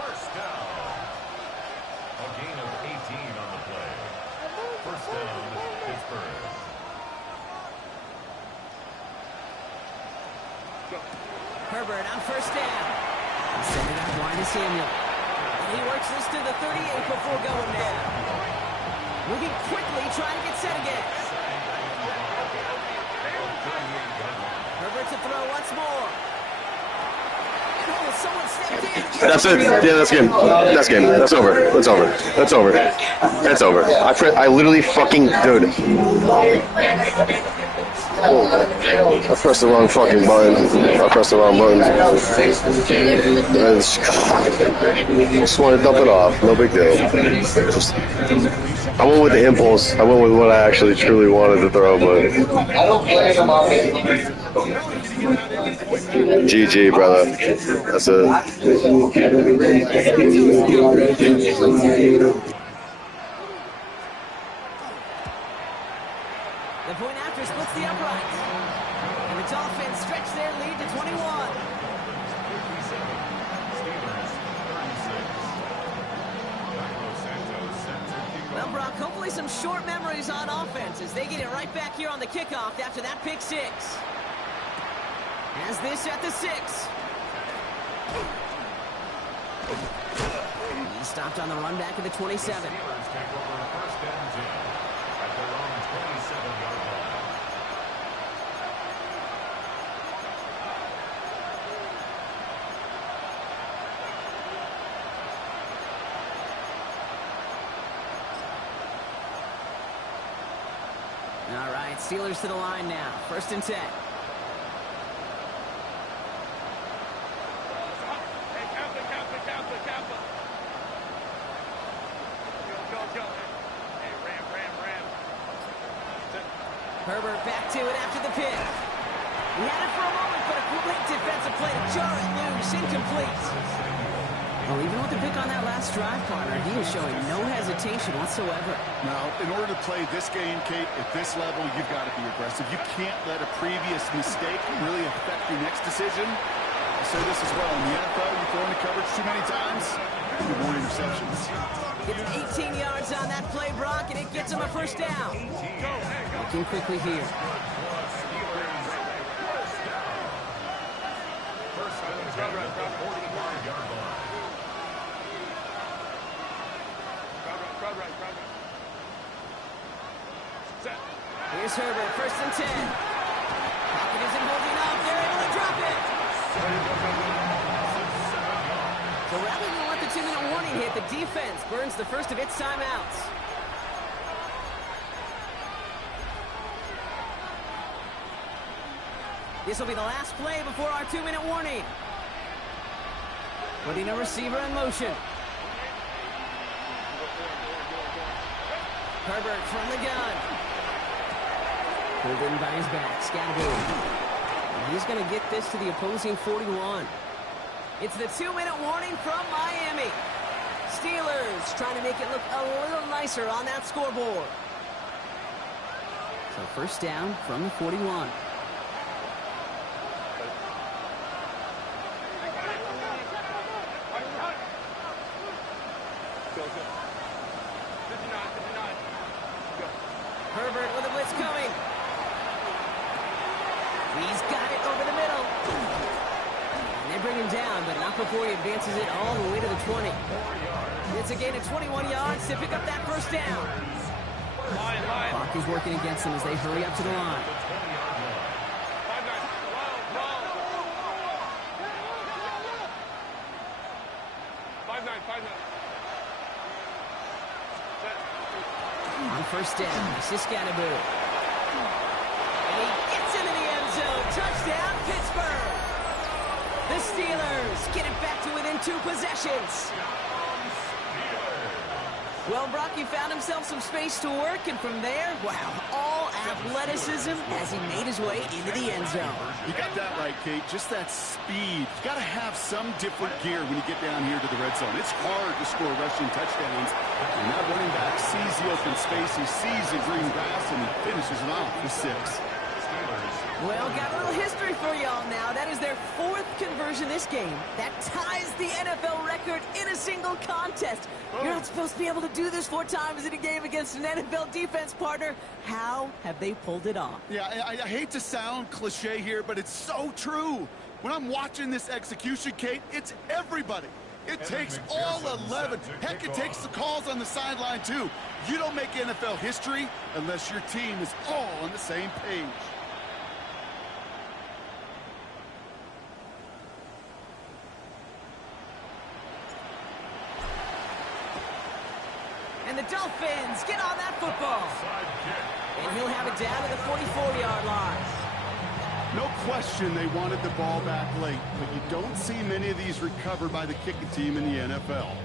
first down. A gain of 18 on the play. First down, Pittsburgh. Herbert on first down. Send it out wide to Samuel. And he works this to the 38 before going down. Moving quickly, trying to get set again. Herbert to throw once more. Oh, someone stepped in. That's it. Yeah, that's game. That's game. That's over. That's over. That's over. That's over. I literally fucking, dude. I pressed the wrong fucking button. I pressed the wrong button. I just want to dump it off. No big deal. I went with the impulse. I went with what I actually truly wanted to throw, but GG, brother. That's it. The point after splits the uprights. And the Dolphins stretch their lead to 21. Well, Brock, hopefully some short memories on offense as they get it right back here on the kickoff after that pick six. As this at the 6. He stopped on the run back at the 27. All right, Steelers to the line now. 1st and 10. Herbert back to it after the pick. He had it for a moment, but a great defensive play to jar it loose. Incomplete. Well, even with the pick on that last drive, partner, he is showing no hesitation whatsoever. Now, in order to play this game, Kate, at this level, you've got to be aggressive. You can't let a previous mistake really affect your next decision. I say this as well. In the NFL, you throw into coverage too many times, you get more interceptions. Gets 18 yards on that play, Brock, and it gets him a first down. Looking quickly here. Here's Herbert, 1st and 10. Pocket isn't holding up. They're able to drop it. So rather than let the 2-minute warning hit, the defense burns the first of its timeouts. This will be the last play before our 2-minute warning. Putting a receiver in motion. Herbert from the gun. Pulled in by his back. Scattergood. And he's going to get this to the opposing 41. It's the 2-minute warning from Miami. Steelers trying to make it look a little nicer on that scoreboard. So 1st down from the 41. Herbert with a blitz coming. He's got it over the middle. And they bring him down, but not before he advances it all the way to the 20. It's a gain of 21 yards to pick up that first down. Clock is working against them as they hurry up to the line. On 1st down, this is Scattergood. And he gets into the end zone. Touchdown, Pittsburgh. The Steelers get it back to within 2 possessions. Well, Brock, he found himself some space to work, and from there, wow, all athleticism as he made his way into the end zone. You got that right, Kate. Just that speed. You got to have some different gear when you get down here to the red zone. It's hard to score rushing touchdowns. And that running back sees the open space, he sees the green grass, and he finishes it off with 6. Well, got a little history for y'all now. That is their 4th conversion this game. That ties the NFL record in a single contest. You're not supposed to be able to do this 4 times in a game against an NFL defense, partner. How have they pulled it off? Yeah, I hate to sound cliche here, but it's so true. When I'm watching this execution, Kate, it's everybody. It takes all 11. Heck, it takes the calls on the sideline, too. You don't make NFL history unless your team is all on the same page. And the Dolphins get on that football. And he'll have it down to the 44-yard line. No question they wanted the ball back late, but you don't see many of these recovered by the kicking team in the NFL.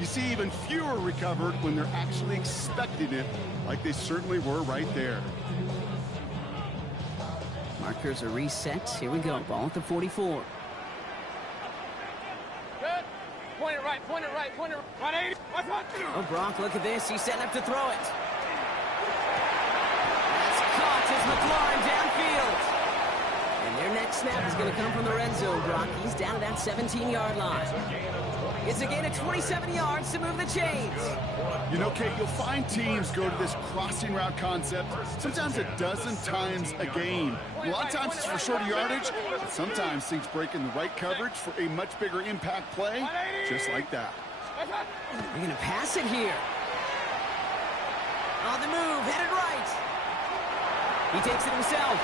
You see even fewer recovered when they're actually expecting it, like they certainly were right there. Markers are reset. Here we go. Ball at the 44. Good. Point it right, point it right, point it right. 180. Oh, Brock, look at this. He's setting up to throw it. That's caught as McLaurin downfield. And their next snap is going to come from the red zone, Brock. He's down to that 17-yard line. It's a gain of 27 yards to move the chains. You know, Kate, you'll find teams go to this crossing route concept sometimes a dozen times a game. A lot of times it's for shorter yardage, but sometimes things break in the right coverage for a much bigger impact play, just like that. They're going to pass it here. On the move, headed right. He takes it himself.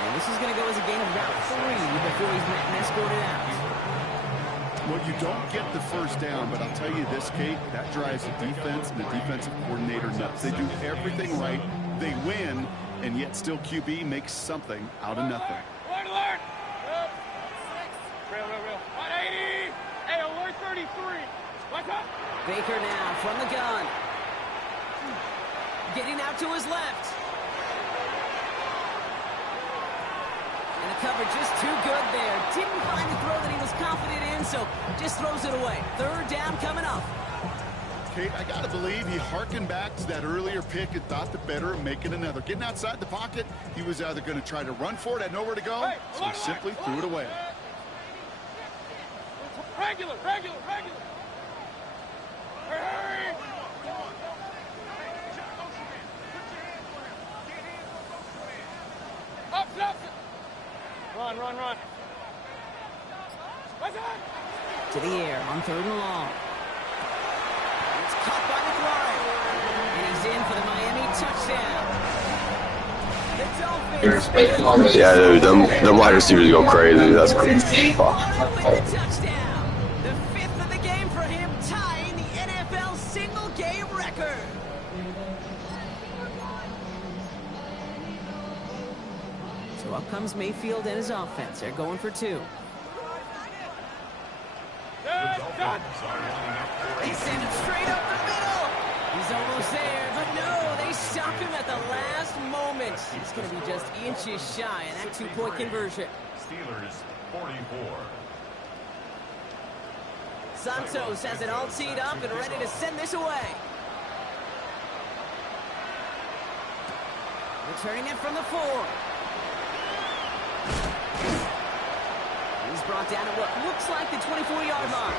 And this is going to go as a gain of about 3 before he's escorted out. Well, you don't get the first down, but I'll tell you this, Kate, that drives the defense and the defensive coordinator nuts. They do everything right, they win, and yet still QB makes something out of nothing. Alert! Real. 180! Hey, alert 33! What's up? Baker now from the gun. Getting out to his left. And the coverage just too good there. Didn't find the throw that he was confident in, so just throws it away. Third down coming up. Kate, I got to believe he harkened back to that earlier pick and thought the better of making another. Getting outside the pocket, he was either going to try to run for it, had nowhere to go, so he simply threw it away. Regular. Hurry! Up. Run. What's that? To the air on 3rd and long. It's caught by McLaurin. And he's in for the Miami touchdown. The Dolphins. Yeah, dude, them wide receivers go crazy. That's crazy. Touchdown. The 5th of the game for him, tying the NFL single-game record. So up comes Mayfield and his offense. They're going for 2. They send it straight up the middle. He's almost there, but no, they stop him at the last moment. He's going to be just inches shy of that 2-point conversion. Steelers 44. Santos has it all teed up and ready to send this away. Returning it from the 4. He's brought down at what looks like the 24-yard line.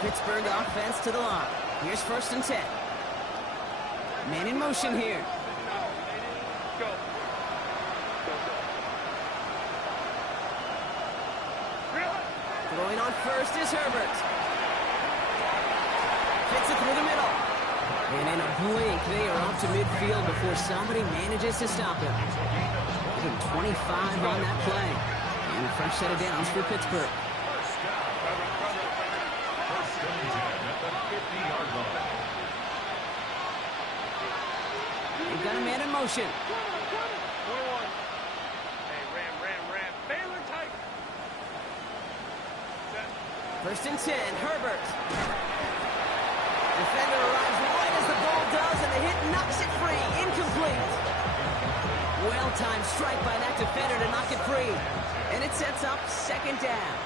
Pittsburgh offense to the line. Here's 1st and 10. Man in motion here. Go. Throwing on first is Herbert. Fits it through the middle. And in a blink, they are off to midfield before somebody manages to stop him. Getting 25 on that play. And a fresh set of downs for Pittsburgh. They've got a man in motion. 21. Hey, ram. Baylor tight. 1st and 10, Herbert. Defender arrives right as the ball does, and the hit knocks it free. Incomplete. Well-timed strike by that defender to knock it free. And it sets up 2nd down.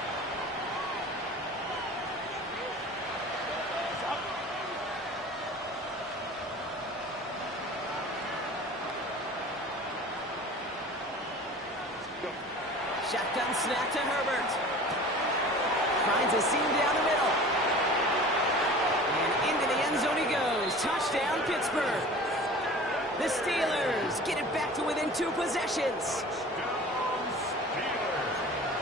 Shotgun snap to Herbert. Finds a seam down the middle. And into the end zone he goes. Touchdown, Pittsburgh. The Steelers get it back to within 2 possessions.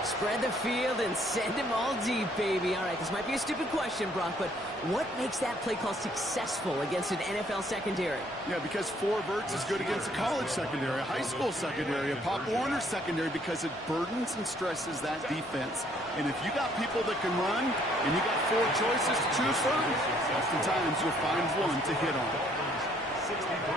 Spread the field and send him all deep, baby. All right, this might be a stupid question, Brock, but what makes that play call successful against an NFL secondary? Yeah, because 4 verts is good against a college secondary, a high school secondary, a Pop Warner secondary, because it burdens and stresses that defense. And if you got people that can run and you got 4 choices to choose from, oftentimes you'll find one to hit on. 63.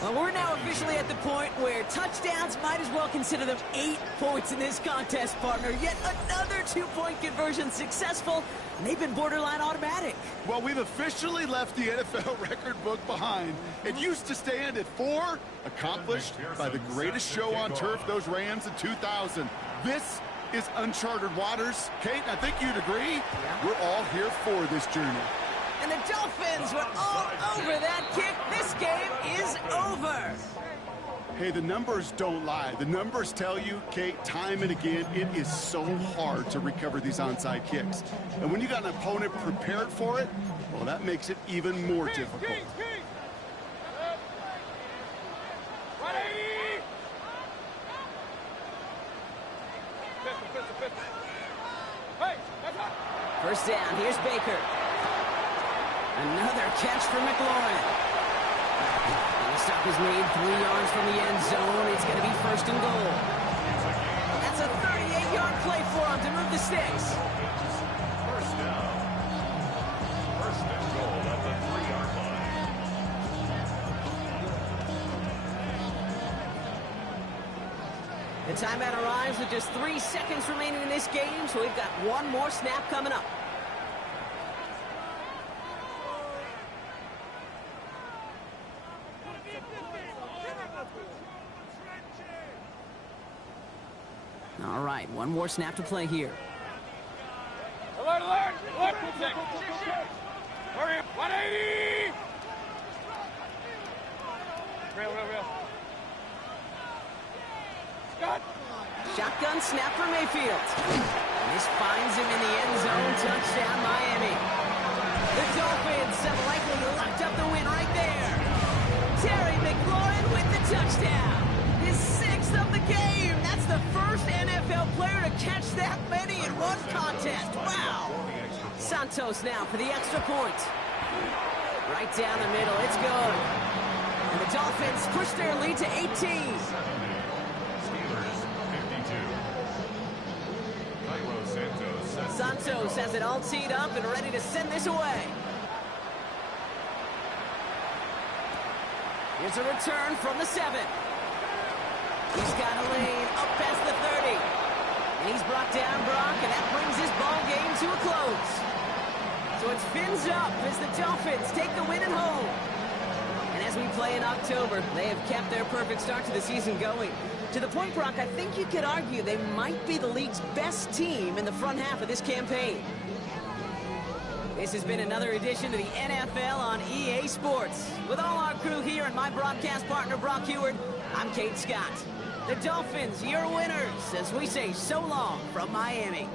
Well, we're now officially at the point where touchdowns might as well consider them 8 points in this contest, partner. Yet another 2-point conversion successful, and they've been borderline automatic. Well, we've officially left the NFL record book behind. It used to stand at 4, accomplished by the greatest show on turf, those Rams in 2000. This is uncharted waters. Kate, I think you'd agree. Yeah. We're all here for this journey. And the Dolphins were all over that kick. This game is over. Hey, the numbers don't lie. The numbers tell you, Kate, time and again, it is so hard to recover these onside kicks. And when you got an opponent prepared for it, well, that makes it even more difficult. First down, here's Baker. Another catch for McLaurin. And the stop is made 3 yards from the end zone. It's going to be 1st and goal. That's a 38-yard play for him to move the sticks. First down. 1st and goal at the 3-yard line. The timeout arrives with just 3 seconds remaining in this game, so we've got 1 more snap coming up. All right, 1 more snap to play here. Alert, alert! Alert! Hurry up! 180! Real. Scott! Shotgun snap for Mayfield. And this finds him in the end zone. Touchdown, Miami. The Dolphins have likely locked up the win right there. Terry McLaurin with the touchdown. His 6th of the game. That's the first NFL player to catch that many in one contest. Wow. Santos now for the extra point. Right down the middle. It's good. And the Dolphins push their lead to 18. Steelers 52. Santos has it all teed up and ready to send this away. Here's a return from the 7. He's got a lane up past the 30. And he's brought down Brock, and that brings his ball game to a close. So it's fins up as the Dolphins take the win at home. And as we play in October, they have kept their perfect start to the season going. To the point, Brock, I think you could argue they might be the league's best team in the front half of this campaign. This has been another edition of the NFL on EA Sports. With all our crew here and my broadcast partner, Brock Heward, I'm Kate Scott. The Dolphins, your winners, as we say so long from Miami.